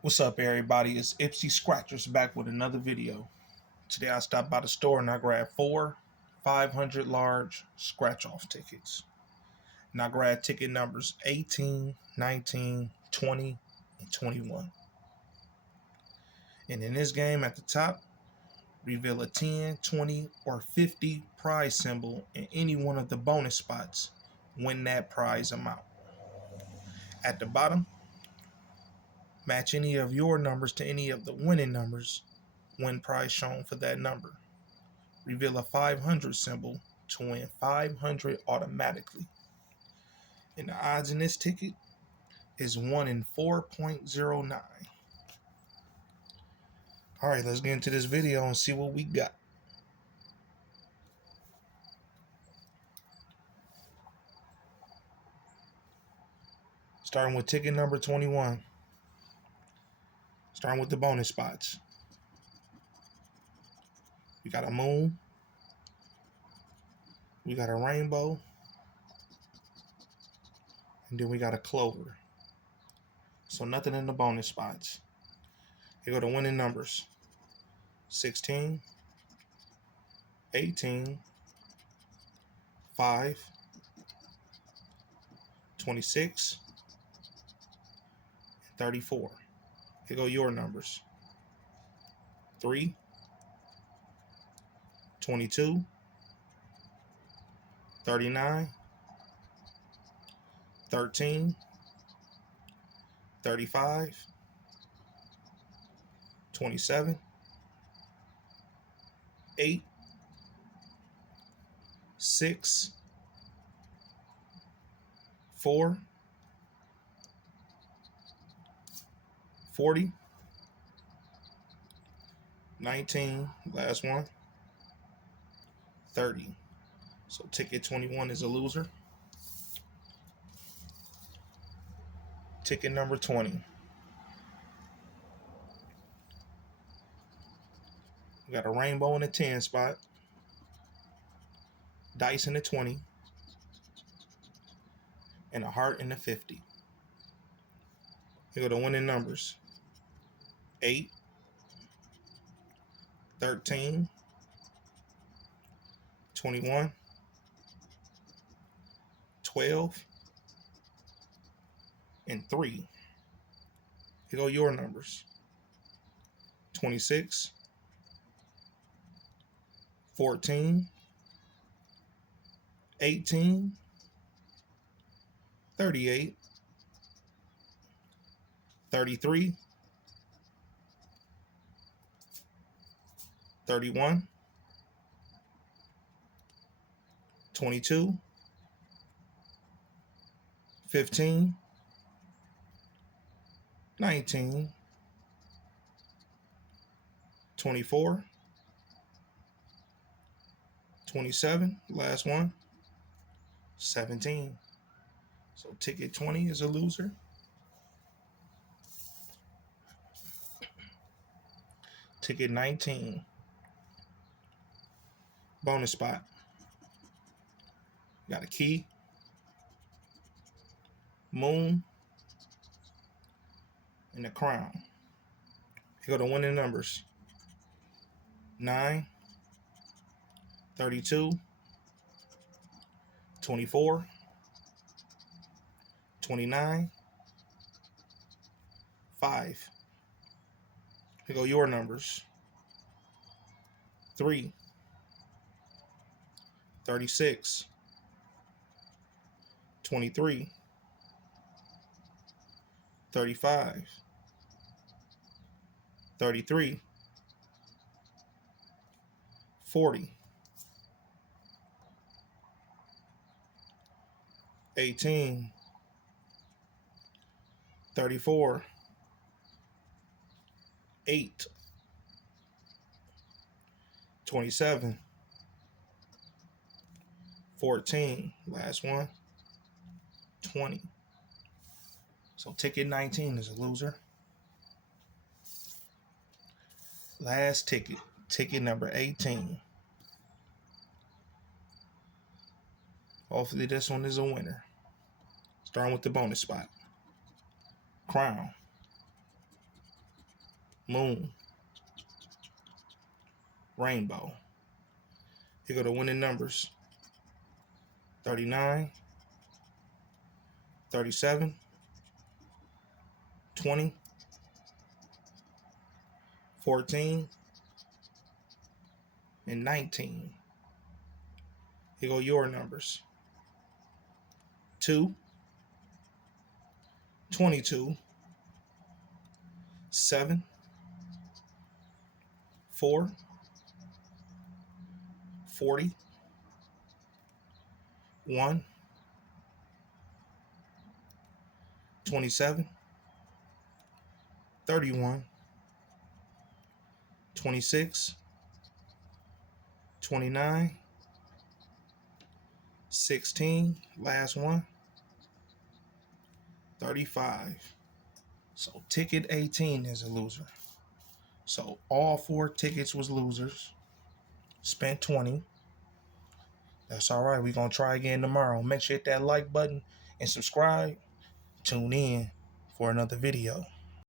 What's up, everybody? It's Ypsi Scratchers back with another video. Today I stopped by the store and I grabbed four 500 large scratch off tickets. And I grabbed ticket numbers 18, 19, 20, and 21. And in this game at the top, reveal a 10, 20, or 50 prize symbol in any one of the bonus spots. Win that prize amount. At the bottom, match any of your numbers to any of the winning numbers. Win prize shown for that number. Reveal a 500 symbol to win 500 automatically. And the odds in this ticket is 1 in 4.09. All right, let's get into this video and see what we got. Starting with ticket number 21. Starting with the bonus spots. We got a moon. We got a rainbow. And then we got a clover. So nothing in the bonus spots. Here go the winning numbers. 16, 18, 5, 26, and 34. Here go your numbers. 3, 22, 39, 13, 35, 27, 8, 6, 4, 40, 19, last one, 30. So ticket 21 is a loser. Ticket number 20. We got a rainbow in the 10 spot, dice in the 20, and a heart in the 50. Here go the winning numbers. 8, 13, 21, 12, and 3. Here go your numbers. 26, 14, 18, 38, 33, 31, 22, 15, 19, 24, 27, last one, 17. So ticket 20 is a loser. Ticket 19. Bonus spot. Got a key, moon, and a crown. Here go the winning numbers. 9, 32, 24, 29, 5. Here go your numbers. 3, 36, 23, 35, 33, 40, 18, 34, 8, 27, 14, last one, 20. So ticket 19 is a loser. Last ticket, ticket number 18. Hopefully this one is a winner. Starting with the bonus spot. Crown, moon, rainbow. Here go the winning numbers: 39, 37, 20, 14, and 19. Here go your numbers: 2, 22, 7, 4, 40, 1, 27, 31, 26, 29, 16, last one, 35. So ticket 18 is a loser. So all 4 tickets was losers. Spent 20. That's all right. We're going to try again tomorrow. Make sure you hit that like button and subscribe. Tune in for another video.